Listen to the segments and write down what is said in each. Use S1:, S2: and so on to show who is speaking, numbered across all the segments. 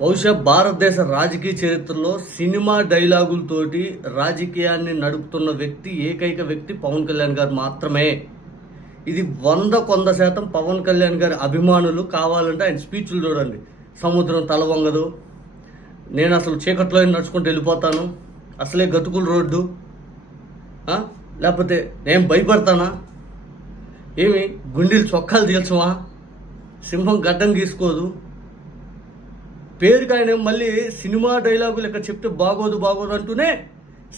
S1: బహుశా భారతదేశ రాజకీయ చరిత్రలో సినిమా డైలాగులతోటి రాజకీయాన్ని నడుపుతున్న వ్యక్తి ఏకైక వ్యక్తి పవన్ కళ్యాణ్ గారు మాత్రమే. ఇది వంద కొంద శాతం పవన్ కళ్యాణ్ గారి అభిమానులు కావాలంటే ఆయన స్పీచ్లు చూడండి. సముద్రం తల వంగదు. నేను అసలు చీకట్లో నడుచుకుంటూ వెళ్ళిపోతాను? అసలే గతుకుల రోడ్డు. లేకపోతే నేను భయపడతానా? ఏమి? గుండెలు చొక్కాలు తీల్చమా సింహం గడ్డం గీసుకోదు. పేరుకి ఆయన మళ్ళీ సినిమా డైలాగులు ఇక్కడ చెప్తే బాగోదు బాగోదు అంటూనే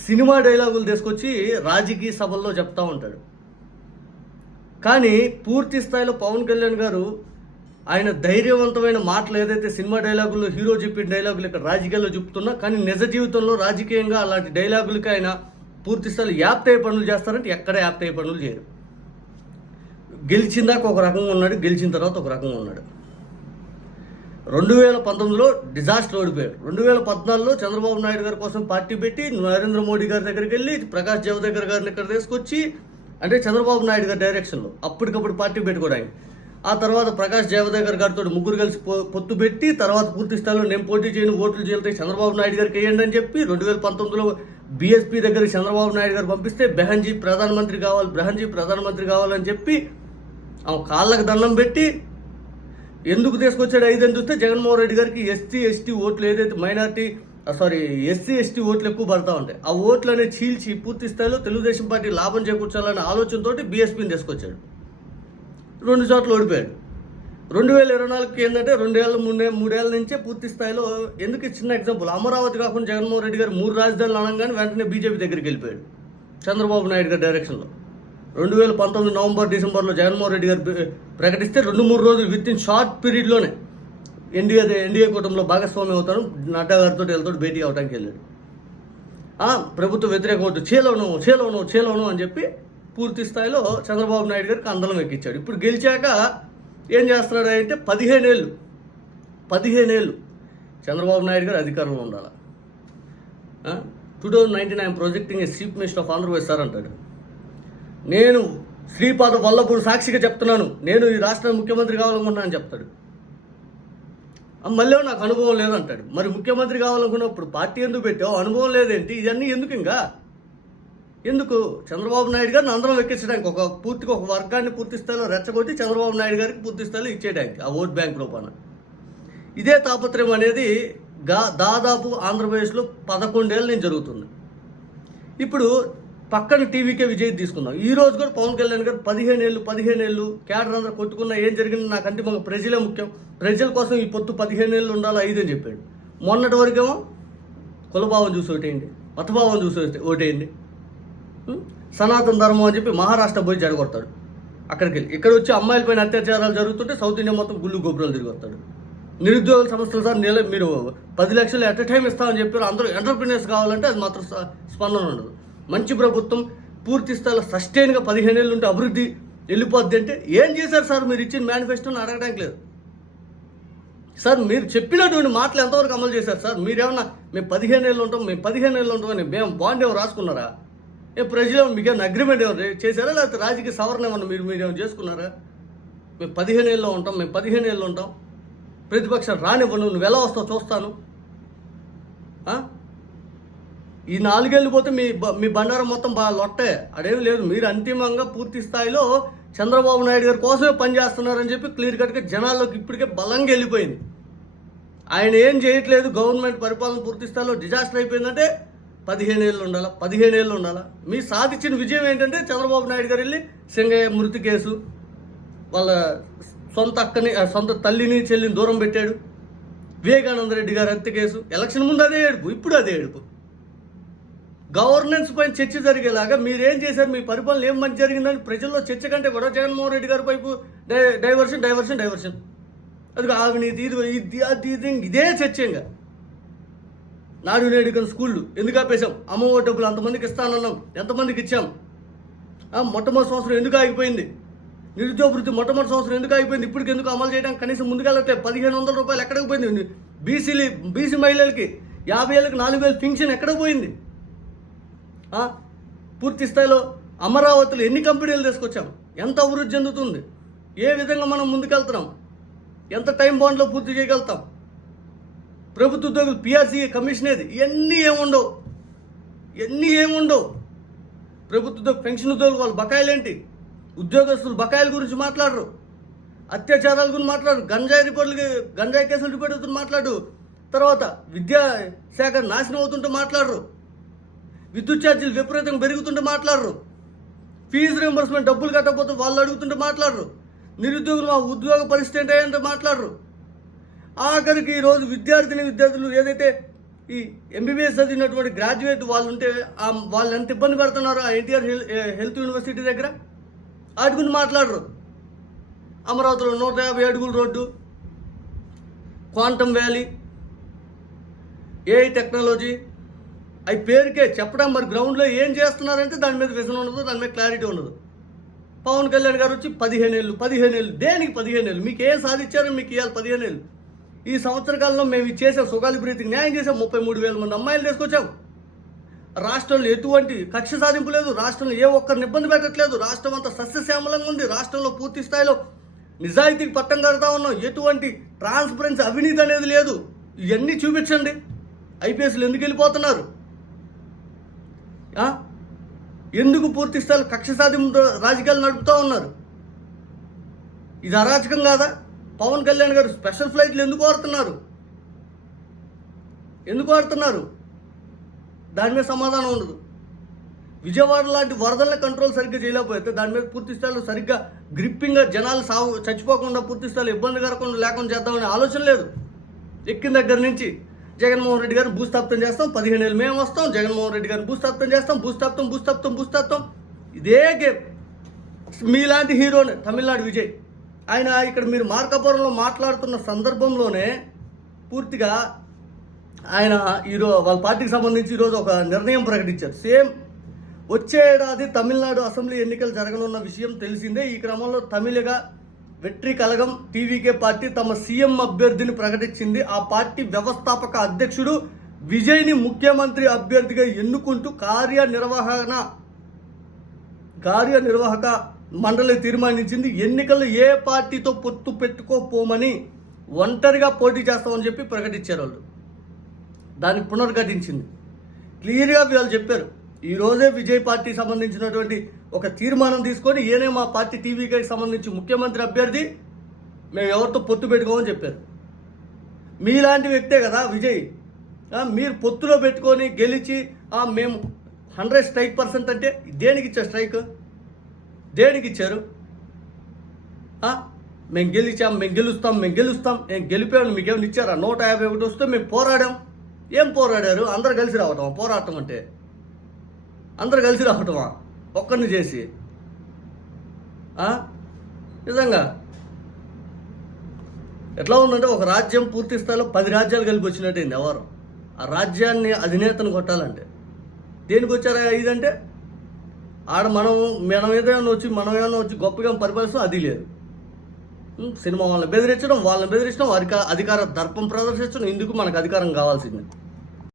S1: సినిమా డైలాగులు తీసుకొచ్చి రాజకీయ సభల్లో చెప్తా ఉంటాడు. కానీ పూర్తి స్థాయిలో పవన్ కళ్యాణ్ గారు ఆయన ధైర్యవంతమైన మాటలు ఏదైతే సినిమా డైలాగుల్లో హీరో చెప్పిన డైలాగులు ఇక్కడ రాజకీయాల్లో చెప్తున్నా కానీ నిజ జీవితంలో రాజకీయంగా అలాంటి డైలాగులకి ఆయన పూర్తి స్థాయిలో యాప్తయ్య పనులు చేస్తారంటే ఎక్కడ యాప్తయ్య పనులు చేయరు. గెలిచిందాక ఒక రకంగా ఉన్నాడు గెలిచిన తర్వాత ఒక రకంగా ఉన్నాడు. రెండు వేల పంతొమ్మిదిలో డిజాస్టర్ ఓడిపోయారు రెండు వేల పద్నాలుగులో చంద్రబాబు నాయుడు గారి కోసం పార్టీ పెట్టి నరేంద్ర మోడీ గారి దగ్గరికి వెళ్ళి ప్రకాష్ జవదేకర్ గారిని ఇక్కడ తీసుకొచ్చి అంటే చంద్రబాబు నాయుడు గారి డైరెక్షన్లో అప్పటికప్పుడు పార్టీ పెట్టుకోవడానికి ఆ తర్వాత ప్రకాష్ జవదేకర్ గారితో ముగ్గురు కలిసి పొత్తు పెట్టి తర్వాత పూర్తి స్థాయిలో నేను పోటీ చేయను ఓట్లు చేయాలి చంద్రబాబు నాయుడు గారికి వేయండి అని చెప్పి రెండు వేల పంతొమ్మిదిలో బీఎస్పీ దగ్గరికి చంద్రబాబు నాయుడు గారు పంపిస్తే బెహన్జీ ప్రధానమంత్రి కావాలి బెహన్జీ ప్రధానమంత్రి కావాలని చెప్పి ఆమె కాళ్ళకు దండం పెట్టి ఎందుకు తీసుకొచ్చాడు ఐదు ఎందుకు చూస్తే జగన్మోహన్ రెడ్డి గారికి ఎస్టీ ఎస్టీ ఓట్లు ఏదైతే మైనార్టీ సారీ ఎస్సీ ఎస్టీ ఓట్లు ఎక్కువ పడతా ఉంటాయి. ఆ ఓట్లు అనేది చీల్చి పూర్తి స్థాయిలో తెలుగుదేశం పార్టీ లాభం చేకూర్చాలనే ఆలోచనతో బీఎస్పీని తీసుకొచ్చాడు. రెండు చోట్ల ఓడిపోయాడు. రెండు వేల ఇరవై నాలుగుకి ఏంటంటే రెండేళ్ళ మూడే మూడేళ్ళ నుంచే పూర్తి స్థాయిలో ఎందుకు చిన్న ఎగ్జాంపుల్ అమరావతి కాకుండా జగన్మోహన్ రెడ్డి గారు మూడు రాజధానులు అనగానే వెంటనే బీజేపీ దగ్గరికి వెళ్ళిపోయాడు. చంద్రబాబు నాయుడు గారి డైరెక్షన్లో రెండు వేల పంతొమ్మిది నవంబర్ డిసెంబర్లో జగన్మోహన్ రెడ్డి గారు ప్రకటిస్తే రెండు మూడు రోజులు విత్ ఇన్ షార్ట్ పీరియడ్లోనే ఎన్డీఏ ఎన్డీఏ కూటమిలో భాగస్వామి అవుతాను నడ్డా గారితో వెళ్తాడు భేటీ అవడానికి వెళ్ళాడు ప్రభుత్వ వ్యతిరేక ఓటు చేలోను చేలోను చేలోను అని చెప్పి పూర్తి స్థాయిలో చంద్రబాబు నాయుడు గారికి అందలం ఎక్కించాడు. ఇప్పుడు గెలిచాక ఏం చేస్తున్నాడు అంటే పదిహేనేళ్ళు పదిహేనేళ్ళు చంద్రబాబు నాయుడు గారు అధికారంలో ఉండాలి? Two thousand ninety nine projecting a chief minister of Andhra Pradesh sir అంటాడు. నేను శ్రీపాద వల్లభుడు సాక్షిగా చెప్తున్నాను. నేను ఈ రాష్ట్ర ముఖ్యమంత్రి కావాలనుకుంటున్నాను చెప్తాడు. మళ్ళీ నాకు అనుభవం లేదంటాడు. మరి ముఖ్యమంత్రి కావాలనుకున్నప్పుడు పార్టీ ఎందుకు పెట్టావు? అనుభవం లేదేంటి? ఇవన్నీ ఎందుకు ఇంకా? ఎందుకు? చంద్రబాబు నాయుడు గారిని అందరం ఎక్కించడానికి ఒక పూర్తిగా ఒక వర్గాన్ని పూర్తి స్థాయిలో రెచ్చగొట్టి చంద్రబాబు నాయుడు గారికి పూర్తి స్థాయిలో ఇచ్చేయడానికి ఆ ఓట్ బ్యాంక్ రూపాన. ఇదే తాపత్రయం అనేది గా దాదాపు ఆంధ్రప్రదేశ్లో పదకొండేళ్ళ నుంచి జరుగుతుంది. ఇప్పుడు పక్కన టీవీకే విజయ్ తీసుకుందాం. ఈ రోజు కూడా పవన్ కళ్యాణ్ గారు పదిహేను ఏళ్ళు పదిహేను ఏళ్ళు క్యాడర్ అందరూ కొట్టుకున్న ఏం జరిగింది నాకంటే మాకు ప్రజలే ముఖ్యం. ప్రజల కోసం ఈ పొత్తు పదిహేను ఏళ్ళు ఉండాలి ఐదు అని చెప్పాడు. మొన్నటి వరకేమో కులభావం చూసి ఒకటేయండి మతభావం చూసి ఓటే- ఓటేయండి. సనాతన ధర్మం అని చెప్పి మహారాష్ట్ర పోయి జరగొడతాడు అక్కడికి వెళ్ళి. ఇక్కడ వచ్చి అమ్మాయిలపైన అత్యాచారాలు జరుగుతుంటే సౌత్ ఇండియా మొత్తం గుళ్ళు గోపురాలు తిరిగి వస్తాడు. నిరుద్యోగ సంస్థలు సార్ నెల మీరు పది లక్షలు ఎట్ టైం ఇస్తామని చెప్పారు. అందరూ ఎంటర్ప్రినర్స్ కావాలంటే అది మాత్రం స్పందన ఉండదు. మంచి ప్రభుత్వం పూర్తి స్థాయిలో సస్టైన్గా పదిహేను ఏళ్ళు ఉంటే అభివృద్ధి వెళ్ళిపోద్ది అంటే ఏం చేశారు సార్ మీరు ఇచ్చిన మేనిఫెస్టోని అడగడానికి లేదు. సార్ మీరు చెప్పినటువంటి మాటలు ఎంతవరకు అమలు చేశారు సార్? మీరేమన్నా మేము పదిహేను ఏళ్ళు ఉంటాం మేము పదిహేను ఏళ్ళు ఉంటామని మేము బాండ్ ఏమో రాసుకున్నారా? ఏ ప్రజలు మీకు ఏమైనా అగ్రిమెంట్ ఏమైనా చేశారా? లేకపోతే రాజకీయ సవరణ ఏమన్నా మీరు మీరు ఏమైనా చేసుకున్నారా? మేము పదిహేను ఏళ్ళు ఉంటాం మేము పదిహేను ఏళ్ళు ఉంటాం. ప్రతిపక్షం రానివ్వను నువ్వు ఎలా వస్తావు చూస్తాను. ఈ నాలుగేళ్ళు పోతే మీ బ- మీ బండారం మొత్తం బాగా లొట్టే. అదేం లేదు. మీరు అంతిమంగా పూర్తి స్థాయిలో చంద్రబాబు నాయుడు గారి కోసమే పనిచేస్తున్నారని చెప్పి క్లియర్ కట్గా జనాల్లోకి ఇప్పటికే బలంగా వెళ్ళిపోయింది. ఆయన ఏం చేయట్లేదు. గవర్నమెంట్ పరిపాలన పూర్తి స్థాయిలో డిజాస్టర్ అయిపోయిందంటే పదిహేను ఏళ్ళు ఉండాలా? పదిహేను ఏళ్ళు ఉండాలా? మీ సాధించిన విజయం ఏంటంటే చంద్రబాబు నాయుడు గారు వెళ్ళి సింగయ్య మృతి కేసు వాళ్ళ సొంత అక్కని సొంత తల్లిని చెల్లిని దూరం పెట్టాడు. వివేకానంద రెడ్డి గారి హత్య కేసు. ఎలక్షన్ ముందు అదే ఏడుపు. ఇప్పుడు అదే ఏడుపు. గవర్నెన్స్ పైన చర్చ జరిగేలాగా మీరేం చేశారు? మీ పరిపాలన ఏం మంచి జరిగిందని ప్రజల్లో చర్చ కంటే కూడా జగన్మోహన్ రెడ్డి గారి వైపు డై- డైవర్షన్ డైవర్షన్ డైవర్షన్. అది అవినీతి ఇది ఇది అది ఇది ఇదే చర్చ ఇంకా. నాడు నేడు స్కూళ్ళు ఎందుకు ఆపేశాం? అమ్మఒడి డబ్బులు అంతమందికి ఇస్తానన్నాం. ఎంతమందికి ఇచ్చాం? ఆ, మొట్టమొదటి సంవత్సరం ఎందుకు ఆగిపోయింది? నిరుద్యోగ వృత్తి మొట్టమొదటి సంవత్సరం ఎందుకు ఆగిపోయింది? ఇప్పటికి ఎందుకు అమలు చేయడానికి కనీసం ముందుకెళ్ళతే పదిహేను వందల రూపాయలు ఎక్కడికి పోయింది? బీసీలు బీసీ మహిళలకి యాభై ఏళ్ళకి నాలుగు వేలు పింఛన్ ఎక్కడ పోయింది? పూర్తి స్థాయిలో అమరావతిలో ఎన్ని కంపెనీలు తీసుకొచ్చాం? ఎంత అభివృద్ధి చెందుతుంది? ఏ విధంగా మనం ముందుకెళ్తున్నాం? ఎంత టైం బాండ్లో పూర్తి చేయగలుగుతాం? ప్రభుత్వ ఉద్యోగులు పిఆర్సీ కమిషన్ ఏది ఇవన్నీ ఏముండవు? ఇవన్నీ ఏముండవు? ప్రభుత్వ ఉద్యోగ పెన్షన్ ఉద్యోగులు వాళ్ళ బకాయిలేంటి? ఉద్యోగస్తులు బకాయిల గురించి మాట్లాడరు. అత్యాచారాల గురించి మాట్లాడు గంజాయి రిపోర్టులు గంజాయి కేసులు రిపోర్ట్ అవుతుంటే మాట్లాడు తర్వాత విద్యా శాఖ నాశనం అవుతుంటే మాట్లాడరు. విద్యుత్ ఛార్జీలు విపరీతంగా పెరుగుతుంటే మాట్లాడరు. ఫీజు రింబర్స్మెంట్ డబ్బులు కట్టకపోతే వాళ్ళు అడుగుతుంటే మాట్లాడరు. నిరుద్యోగులు మా ఉద్యోగ పరిస్థితి ఏంటంటే మాట్లాడరు. ఆఖరికి ఈరోజు విద్యార్థిని విద్యార్థులు ఏదైతే ఈ ఎంబీబీఎస్ చదివినటువంటి గ్రాడ్యుయేట్ వాళ్ళు ఉంటే వాళ్ళు ఎంత ఇబ్బంది పెడుతున్నారు ఆ ఎన్టీఆర్ హెల్త్ యూనివర్సిటీ దగ్గర? వాటి గురించి మాట్లాడరు. అమరావతిలో నూట యాభై అడుగుల road quantum valley AI technology అవి పేరుకే చెప్పడం మరి గ్రౌండ్లో ఏం చేస్తున్నారంటే దాని మీద విజన్ ఉండదు దాని మీద క్లారిటీ ఉండదు. పవన్ కళ్యాణ్ గారు వచ్చి పదిహేను ఏళ్ళు పదిహేను ఏళ్ళు దేనికి పదిహేను ఏళ్ళు? మీకు ఏం సాధించారో మీకు ఇవ్వాలి పదిహేను ఏళ్ళు. ఈ సంవత్సర కాలంలో మేము ఇది చేసాం సుగాలి ప్రీతికి న్యాయం చేసాం ముప్పై మూడు వేల మంది అమ్మాయిలు తీసుకొచ్చాం. రాష్ట్రంలో ఎటువంటి కక్ష సాధింపు లేదు రాష్ట్రంలో ఏ ఒక్కరిని ఇబ్బంది పెట్టట్లేదు రాష్ట్రం అంతా సస్యశ్యామలంగా ఉంది రాష్ట్రంలో పూర్తి స్థాయిలో నిజాయితీకి పట్టం కడతా ఉన్నాం ఎటువంటి ట్రాన్స్పరెన్సీ అవినీతి అనేది లేదు. ఇవన్నీ చూపించండి. ఐపీఎస్లు ఎందుకు వెళ్ళిపోతున్నారు? ఎందుకు పూర్తి స్థాయి కక్ష సాధింపు రాజకీయాలు నడుపుతూ ఉన్నారు? ఇది అరాచకం కాదా? పవన్ కళ్యాణ్ గారు స్పెషల్ ఫ్లైట్లు ఎందుకు వాడుతున్నారు? ఎందుకు వాడుతున్నారు? దాని మీద సమాధానం ఉండదు. విజయవాడ లాంటి వరదల కంట్రోల్ సరిగ్గా చేయలేకపోతే దాని మీద పూర్తి స్థాయిలో సరిగ్గా గ్రిప్పింగ్గా జనాలు సాగు చచ్చిపోకుండా పూర్తి స్థాయిలో ఇబ్బంది కలగకుండా లేకుండా చేద్దామనే ఆలోచన లేదు. ఎక్కిన దగ్గర నుంచి జగన్మోహన్ రెడ్డి గారిని భూస్థాపితం చేస్తాం పదిహేను ఏళ్ళు మేము వస్తాం జగన్మోహన్ రెడ్డి గారిని భూస్థాపితం చేస్తాం భూస్థాపితం భూస్థాపితం భూస్థాపితం. ఇదే గేమ్. మీలాంటి హీరోనే తమిళనాడు విజయ్. ఆయన ఇక్కడ మీరు మార్కాపురంలో మాట్లాడుతున్న సందర్భంలోనే పూర్తిగా ఆయన ఈరోజు వాళ్ళ పార్టీకి సంబంధించి ఈరోజు ఒక నిర్ణయం ప్రకటించారు. సేమ్ వచ్చే ఏడాది తమిళనాడు అసెంబ్లీ ఎన్నికలు జరగనున్న విషయం తెలిసిందే. ఈ క్రమంలో తమిళగా వెట్రి కలగం టీవీకే పార్టీ తమ సీఎం అభ్యర్థిని ప్రకటించింది. ఆ పార్టీ వ్యవస్థాపక అధ్యక్షుడు విజయ్ని ముఖ్యమంత్రి అభ్యర్థిగా ఎన్నుకుంటూ కార్యనిర్వహణ కార్యనిర్వాహక మండలి తీర్మానించింది. ఎన్నికల్లో ఏ పార్టీతో పొత్తు పెట్టుకోపోమని ఒంటరిగా పోటీ చేస్తామని చెప్పి ప్రకటించారు వాళ్ళు. దాన్ని పునర్ఘటించింది క్లియర్గా వాళ్ళు చెప్పారు. ఈరోజే విజయ్ పార్టీ సంబంధించినటువంటి ఒక తీర్మానం తీసుకొని ఏనే మా పార్టీ టీవీకి సంబంధించి ముఖ్యమంత్రి అభ్యర్థి మేము ఎవరితో పొత్తు పెట్టుకోమని చెప్పారు. మీలాంటి వ్యక్తే కదా విజయ్. మీరు పొత్తులో పెట్టుకొని గెలిచి మేము హండ్రెడ్ స్ట్రైక్ పర్సెంట్ అంటే దేనికి ఇచ్చారు స్ట్రైక్? దేనికి ఇచ్చారు? ఆ? మేము గెలిచాం మేము గెలుస్తాం మేము గెలుస్తాం మేము గెలిపాను మీకేమైనా ఇచ్చారా? నూట యాభై ఒకటి వస్తే మేము పోరాడాం. ఏం పోరాడారు? అందరు కలిసి రావటం పోరాటం అంటే? అందరు కలిసి రావటమా? ఒక్కరిని చేసి. నిజంగా. ఎట్లా ఉందంటే ఒక రాజ్యం పూర్తి స్థాయిలో పది రాజ్యాలు కలిపి వచ్చినట్టయింది ఎవరు? ఆ రాజ్యాన్ని అధినేతను కొట్టాలంటే. దేనికి వచ్చారా ఇదంటే? ఆడ మనం మనం ఏదైనా వచ్చి మనం ఏమైనా వచ్చి గొప్పగా పరిపాలిస్తాం అది లేదు. సినిమా వాళ్ళని బెదిరించడం వాళ్ళని బెదిరించడం వారికి అధికార దర్పం ప్రదర్శించడం ఇందుకు మనకు అధికారం కావాల్సిందే.